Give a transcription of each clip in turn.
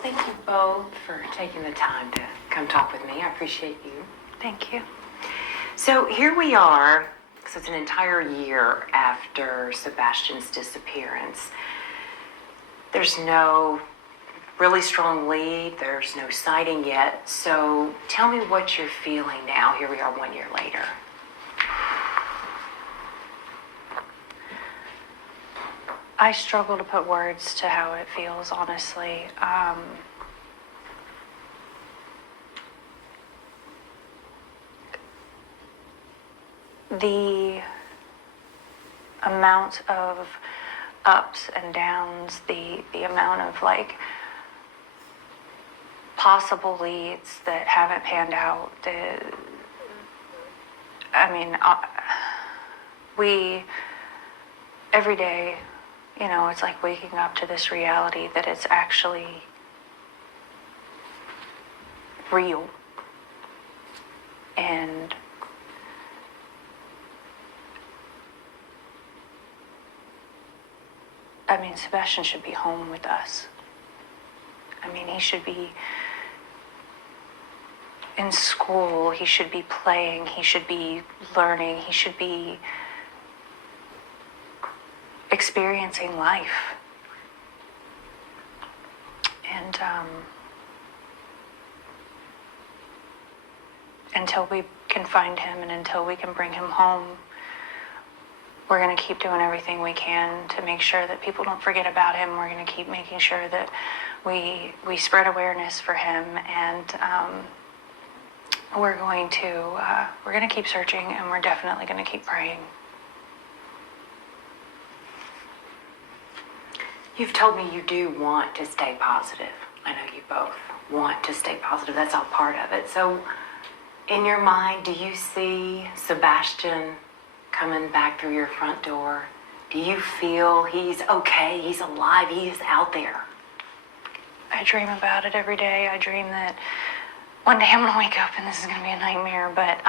Thank you both for taking the time to come talk with me. I appreciate you. Thank you. So here we are, so it's an entire year after Sebastian's disappearance. There's no really strong lead, there's no sighting yet, so tell me what you're feeling now. Here we are 1 year later. I struggle to put words to how it feels, honestly. The amount of ups and downs, the amount of possible leads that haven't panned out. We every day, it's like waking up to this reality that it's actually real. And Sebastian should be home with us. He should be in school, he should be playing, he should be learning, he should be experiencing life. And until we can find him and until we can bring him home, we're going to keep doing everything we can to make sure that people don't forget about him. We're going to keep making sure that we spread awareness for him, and we're going to keep searching, and we're definitely going to keep praying. You've told me you do want to stay positive. I know you both want to stay positive. That's all part of it. So, in your mind, do you see Sebastian coming back through your front door? Do you feel he's okay, he's alive, he is out there? I dream about it every day. I dream that one day I'm going to wake up and this is going to be a nightmare. But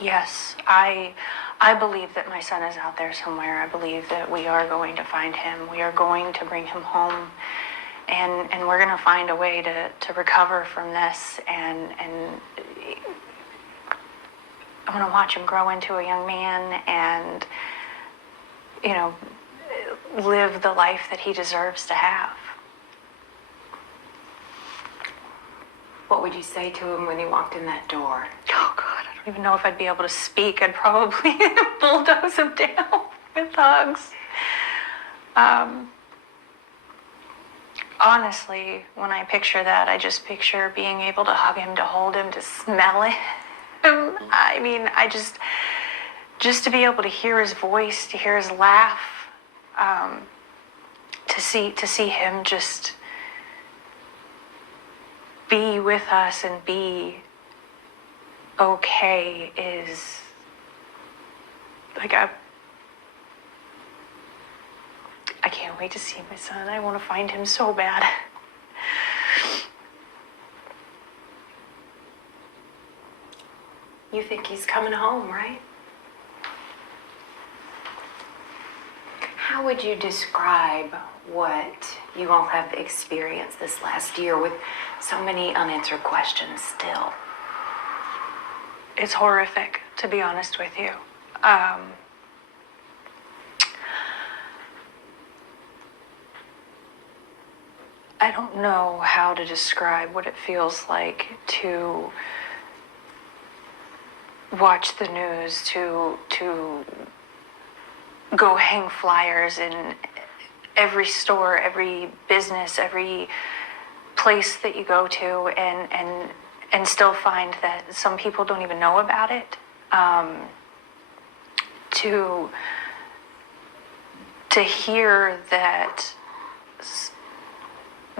yes, I believe that my son is out there somewhere. I believe that we are going to find him. We are going to bring him home. And we're going to find a way to recover from this. And I'm going to watch him grow into a young man and, live the life that he deserves to have. What would you say to him when he walked in that door? Oh, God, I don't even know if I'd be able to speak. I'd probably bulldoze him down with hugs. Honestly, when I picture that, I just picture being able to hug him, to hold him, to smell him. Just to be able to hear his voice, to hear his laugh, to see him just be with us and be okay is I can't wait to see my son. I want to find him so bad. You think he's coming home, right? How would you describe what you all have experienced this last year with so many unanswered questions still? It's horrific, to be honest with you. I don't know how to describe what it feels like to watch the news, to go hang flyers in every store, every business, every place that you go to, and still find that some people don't even know about it. To hear that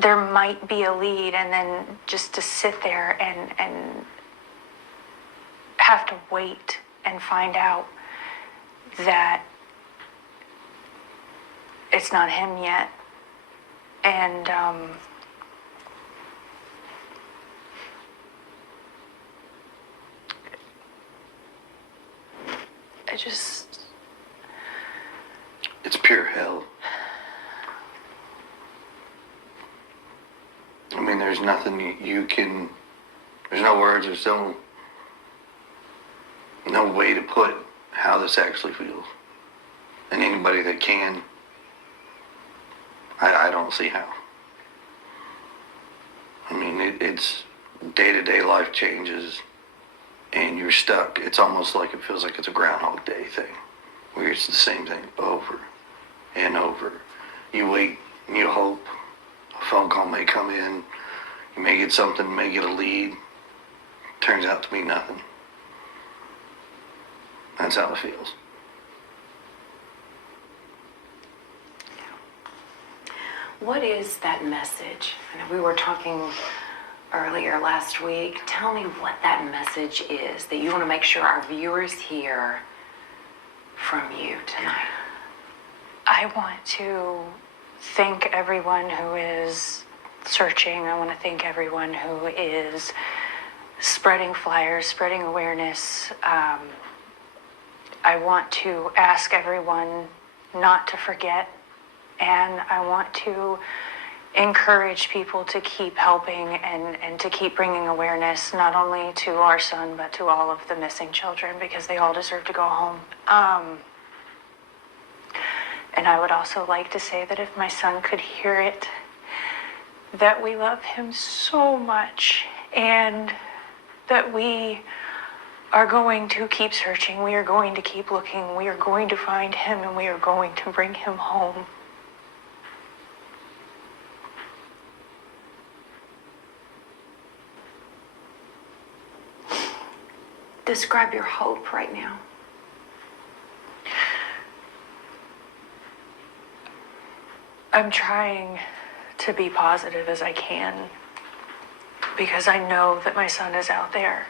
there might be a lead, and then just to sit there and have to wait and find out that it's not him yet. And It's pure hell. and there's nothing you can, there's no words, there's no way to put how this actually feels. And anybody that can, I don't see how. I mean, it's day-to-day life changes, and you're stuck. It's almost like it feels like it's a Groundhog Day thing, where it's the same thing over and over. You wait and you hope a phone call may come in, you may get something, may get a lead. Turns out to be nothing. That's how it feels. What is that message? I know we were talking earlier last week. Tell me what that message is that you want to make sure our viewers hear from you tonight. I want to thank everyone who is searching. I want to thank everyone who is spreading flyers, spreading awareness. I want to ask everyone not to forget, and I want to encourage people to keep helping and to keep bringing awareness, not only to our son, but to all of the missing children, because they all deserve to go home. And I would also like to say that if my son could hear it, that we love him so much, and that we are going to keep searching, we are going to keep looking, we are going to find him, and we are going to bring him home. Describe your hope right now. I'm trying to be positive as I can, because I know that my son is out there.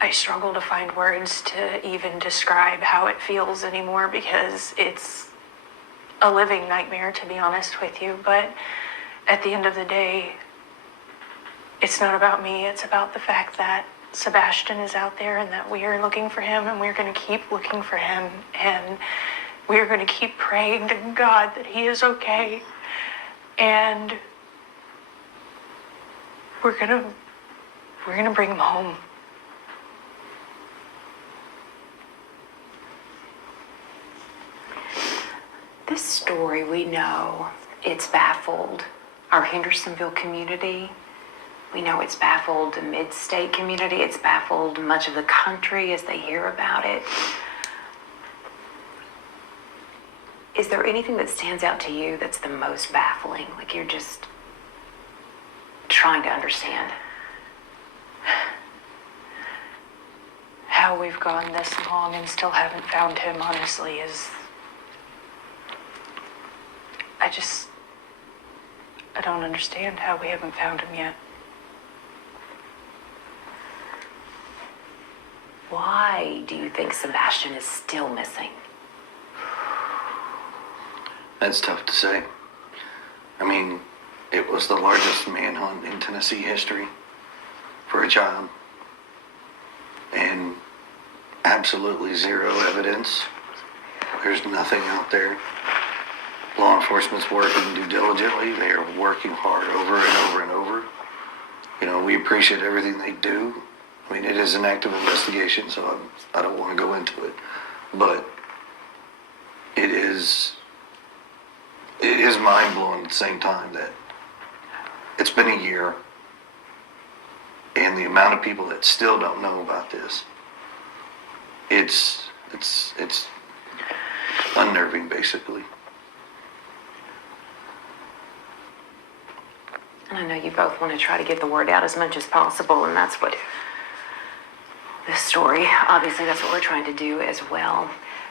I struggle to find words to even describe how it feels anymore, because it's a living nightmare, to be honest with you. But at the end of the day, it's not about me. It's about the fact that Sebastian is out there, and that we are looking for him, and we're going to keep looking for him, and we're going to keep praying to God that he is okay. And we're going to bring him home. This story, we know it's baffled our Hendersonville community. We know it's baffled the mid-state community. It's baffled much of the country as they hear about it. Is there anything that stands out to you that's the most baffling? Like you're just trying to understand? How we've gone this long and still haven't found him, honestly, is... I don't understand how we haven't found him yet. Why do you think Sebastian is still missing? That's tough to say. I mean, it was the largest manhunt in Tennessee history for a child. And absolutely zero evidence. There's nothing out there. Law enforcement's working due diligently. They are working hard over and over and over. You know, we appreciate everything they do. I mean, it is an active investigation, so I don't want to go into it. But it is mind-blowing at the same time that it's been a year, and the amount of people that still don't know about this, it's unnerving, basically. And I know you both want to try to get the word out as much as possible, and that's what this story, obviously that's what we're trying to do as well.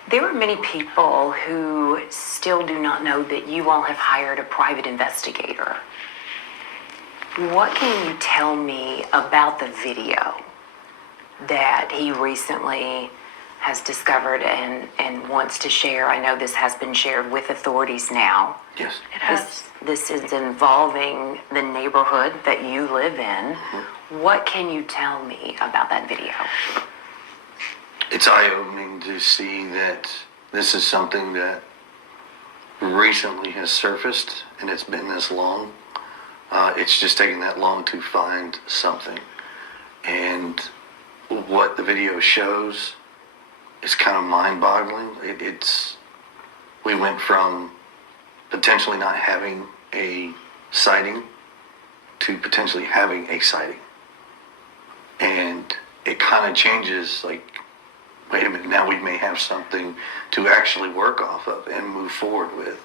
There are many people who still do not know that you all have hired a private investigator. What can you tell me about the video that he recently has discovered and wants to share? I know this has been shared with authorities now. Yes. It has. This is involving the neighborhood that you live in. What can you tell me about that video? It's eye-opening to see that this is something that recently has surfaced, and it's been this long. It's just taken that long to find something. And what the video shows is kind of mind-boggling. We went from potentially not having a sighting to potentially having a sighting. And it kind of changes, like, wait a minute, now we may have something to actually work off of and move forward with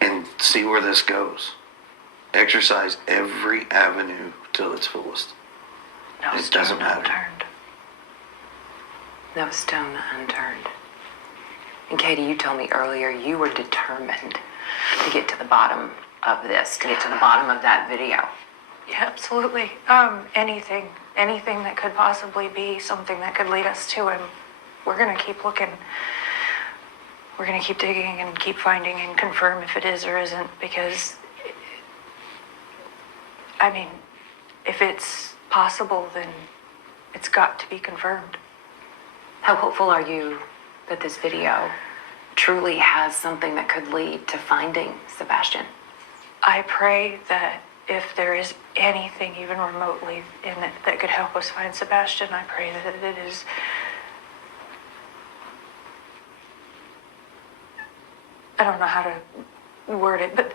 and see where this goes. Exercise every avenue till its fullest. No It stone doesn't matter. unturned. No stone unturned. And Katie, you told me earlier you were determined to get to the bottom of this, to get to the bottom of that video. Yeah, absolutely. Anything that could possibly be something that could lead us to him. We're gonna keep looking. We're gonna keep digging and keep finding and confirm if it is or isn't, because, I mean, if it's possible, then it's got to be confirmed. How hopeful are you that this video truly has something that could lead to finding Sebastian? I pray that if there is anything even remotely in it that could help us find Sebastian, I pray that it is I don't know how to word it, but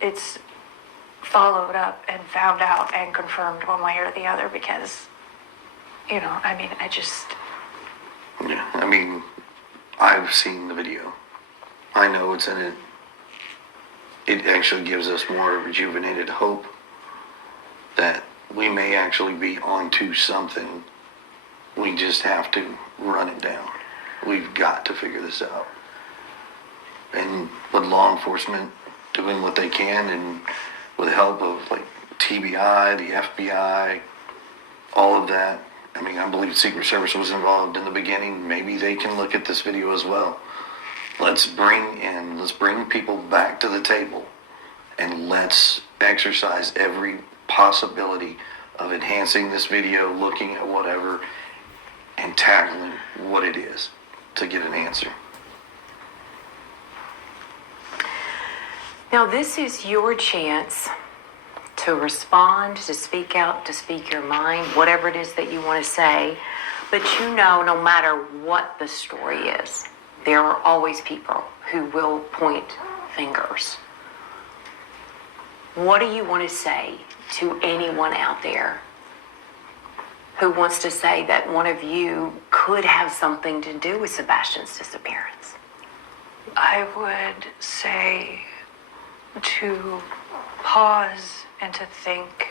it's followed up and found out and confirmed one way or the other, because, I mean, Yeah, I mean, I've seen the video. I know it's in it. It actually gives us more rejuvenated hope that we may actually be onto something. We just have to run it down. We've got to figure this out. And with law enforcement doing what they can, and with the help of like TBI, the FBI, all of that. I mean, I believe Secret Service was involved in the beginning. Maybe they can look at this video as well. Let's bring people back to the table, and let's exercise every possibility of enhancing this video, looking at whatever, and tackling what it is to get an answer. Now, this is your chance to respond, to speak out, to speak your mind, whatever it is that you want to say. But no matter what the story is, there are always people who will point fingers. What do you want to say to anyone out there who wants to say that one of you could have something to do with Sebastian's disappearance? I would say to pause and to think,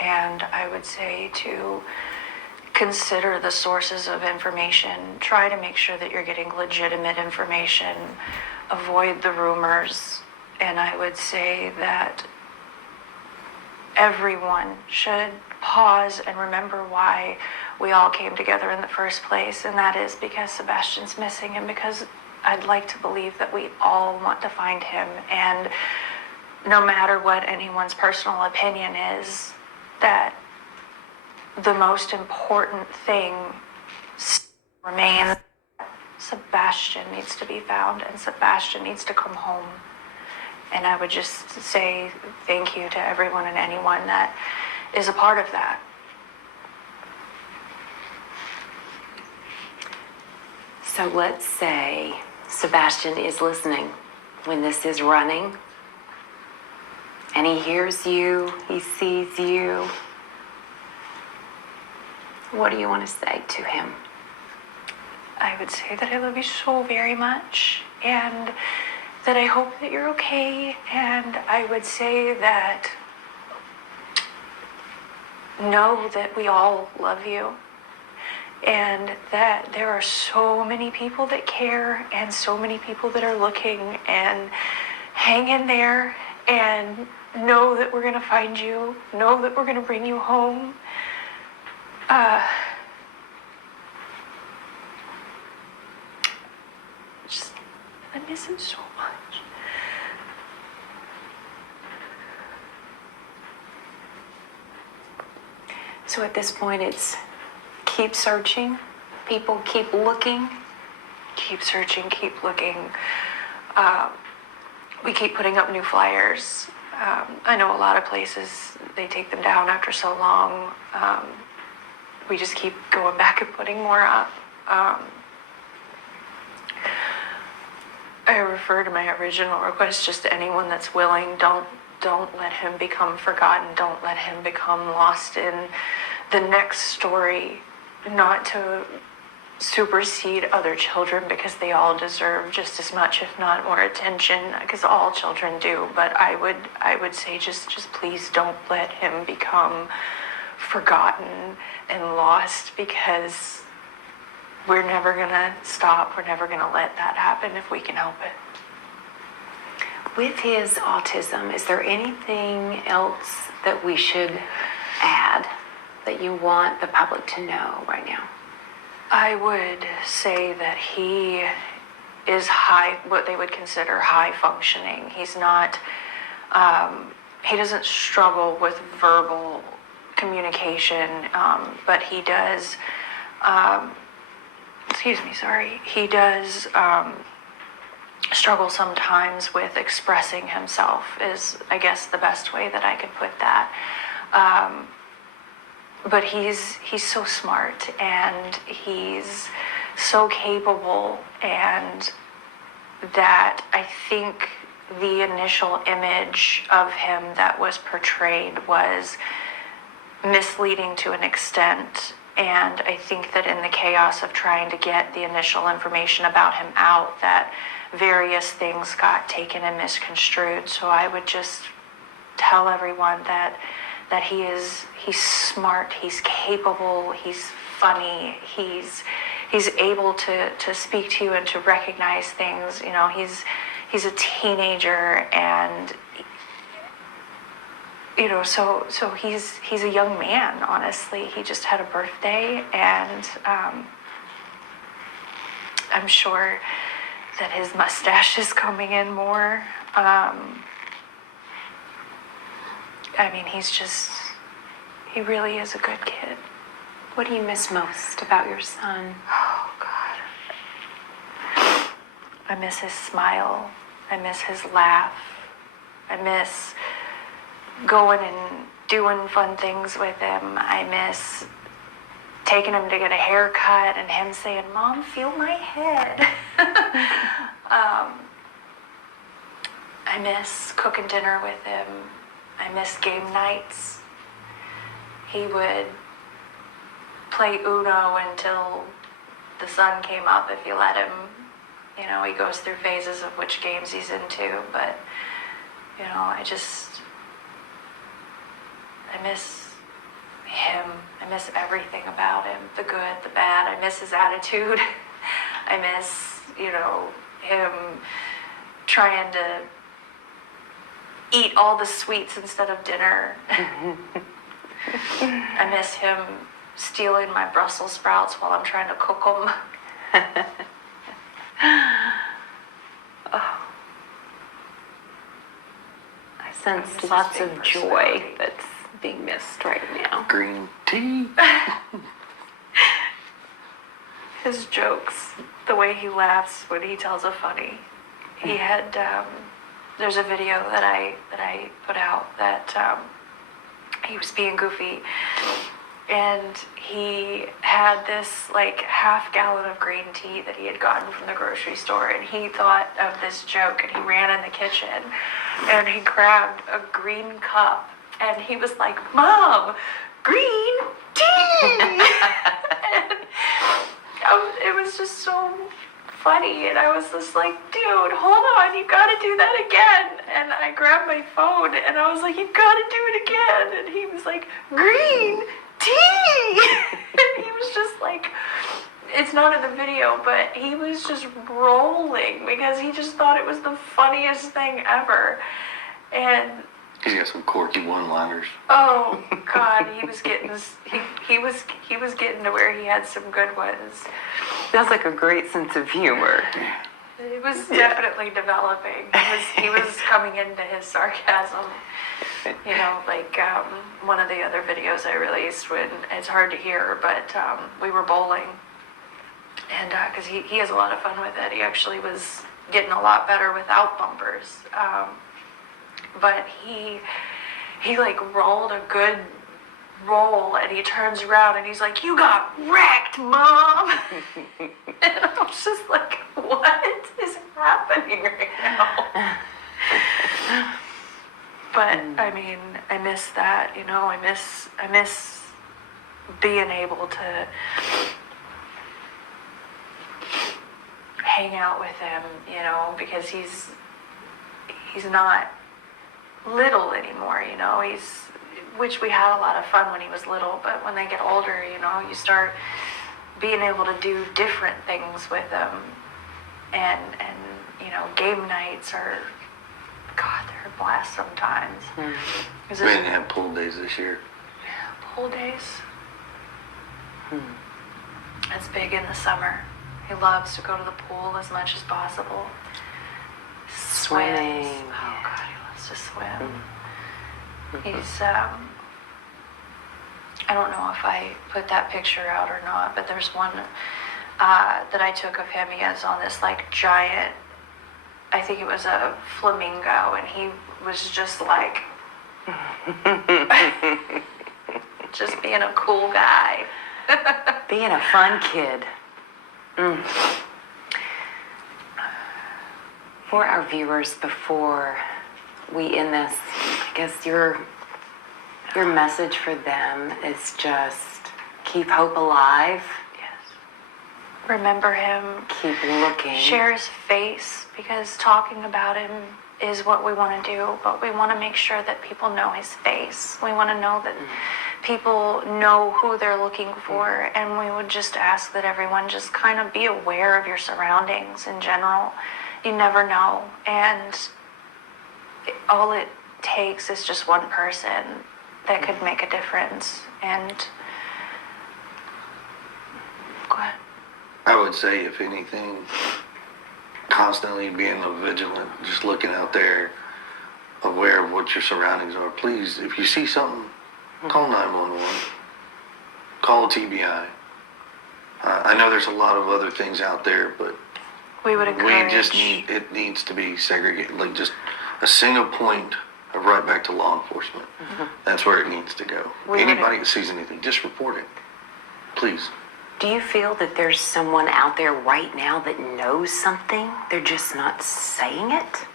and I would say to consider the sources of information. Try to make sure that you're getting legitimate information. Avoid the rumors. And I would say that everyone should pause and remember why we all came together in the first place, and that is because Sebastian's missing, and because I'd like to believe that we all want to find him. And no matter what anyone's personal opinion is, that the most important thing remains. Sebastian needs to be found, and Sebastian needs to come home. And I would just say thank you to everyone and anyone that is a part of that. So let's say Sebastian is listening when this is running, and he hears you, he sees you. What do you want to say to him? I would say that I love you so very much, and that I hope that you're okay. And I would say that know that we all love you, and that there are so many people that care, and so many people that are looking, and hang in there, and know that we're going to find you, know that we're going to bring you home. Just, I miss him so much. So at this point, it's keep searching. People keep looking. Keep searching, keep looking. we keep putting up new flyers. I know a lot of places, they take them down after so long. We just keep going back and putting more up. I refer to my original request just to anyone that's willing. Don't let him become forgotten. Don't let him become lost in the next story. Not to supersede other children, because they all deserve just as much, if not more, attention, because all children do. But I would say just please don't let him become forgotten and lost, because we're never gonna stop. We're never gonna let that happen if we can help it. With his autism, is there anything else that we should add that you want the public to know right now? I would say that he is what they would consider high functioning. He's not, he doesn't struggle with verbal communication, but he does, he does struggle sometimes with expressing himself, is, I guess, the best way that I could put that. But he's so smart, and he's so capable, and that I think the initial image of him that was portrayed was misleading to an extent. And I think that in the chaos of trying to get the initial information about him out, that various things got taken and misconstrued. So I would just tell everyone that he's smart, he's capable, he's funny, he's able to speak to you and to recognize things. You know, he's a teenager, and you know, so he's a young man. Honestly, he just had a birthday, and I'm sure that his mustache is coming in more. I mean, he really is a good kid. What do you miss most about your son? Oh, God. I miss his smile. I miss his laugh. I miss going and doing fun things with him. I miss taking him to get a haircut and him saying, "Mom, feel my head." I miss cooking dinner with him. I miss game nights. He would play Uno until the sun came up if you let him. You know, he goes through phases of which games he's into, but, you know, I miss him. I miss everything about him, the good, the bad. I miss his attitude. I miss, you know, him trying to eat all the sweets instead of dinner. I miss him stealing my Brussels sprouts while I'm trying to cook them. Oh. I sense miss his lots big of joy personality. that's being missed right now. Green tea. His jokes, the way he laughs when he tells a funny. He had, there's a video that I put out that he was being goofy, and he had this like half gallon of green tea that he had gotten from the grocery store, and he thought of this joke, and he ran in the kitchen and he grabbed a green cup, and he was like, "Mom, green tea!" And it was just so funny, and I was just like, "Dude, hold on, you gotta do that again." And I grabbed my phone and I was like, "You gotta do it again." And he was like, "Green tea!" And he was just like, it's not in the video, but he was just rolling because he just thought it was the funniest thing ever. And He's got some quirky one-liners. oh God, he was getting this. He was getting to where he had some good ones. Sounds like a great sense of humor. It was definitely developing. He was coming into his sarcasm. You know, like one of the other videos I released, when it's hard to hear, but we were bowling, and because he has a lot of fun with it. He actually was getting a lot better without bumpers. But he like rolled a good roll, and he turns around and he's like, "You got wrecked, Mom." And I was just like, what is happening right now? But I mean, I miss that, you know. I miss being able to hang out with him, you know, because he's not little anymore, you know. Which we had a lot of fun when he was little, but when they get older, you know, you start being able to do different things with them, and you know, game nights are, God, they're a blast sometimes. We didn't have pool days this year. Pool days. It's big in the summer. He loves to go to the pool as much as possible. Swimming. Oh God, he loves to swim. He's I don't know if I put that picture out or not, but there's one that I took of him. He has on this like giant, I think it was a flamingo, and he was just like just being a cool guy. Being a fun kid. For our viewers, before we end this, I guess your message for them is just keep hope alive. Yes. Remember him. Keep looking. Share his face, because talking about him is what we want to do, but we want to make sure that people know his face. We want to know that people know who they're looking for, and we would just ask that everyone just kind of be aware of your surroundings in general. You never know, and all it takes is just one person that could make a difference. And go ahead. I would say, if anything, constantly being vigilant, just looking out there, aware of what your surroundings are. Please, if you see something, call 911. Call TBI. I know there's a lot of other things out there, but We would encourage. it needs to be segregated, like just a single point of right back to law enforcement. That's where it needs to go. Anybody that sees anything, just report it. Please. Do you feel that there's someone out there right now that knows something? They're just not saying it?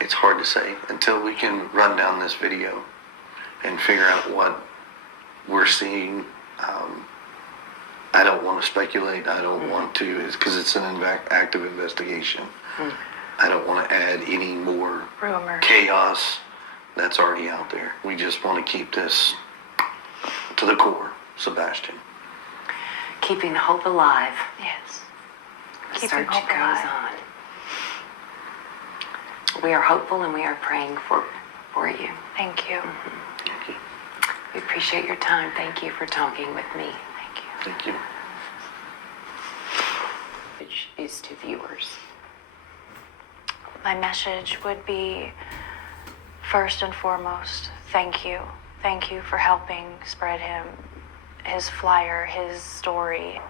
It's hard to say until we can run down this video and figure out what we're seeing. I don't want to speculate. I don't want to, because it's an active investigation. I don't want to add any more Rumor. chaos that's already out there. We just want to keep this to the core, Sebastian. Keeping hope alive. Yes. The Keeping search hope goes alive. on. We are hopeful and we are praying for you. Thank you. We appreciate your time. Thank you for talking with me. Thank you. Thank you. Which is to viewers. My message would be, first and foremost, thank you. Thank you for helping spread his flyer, his story,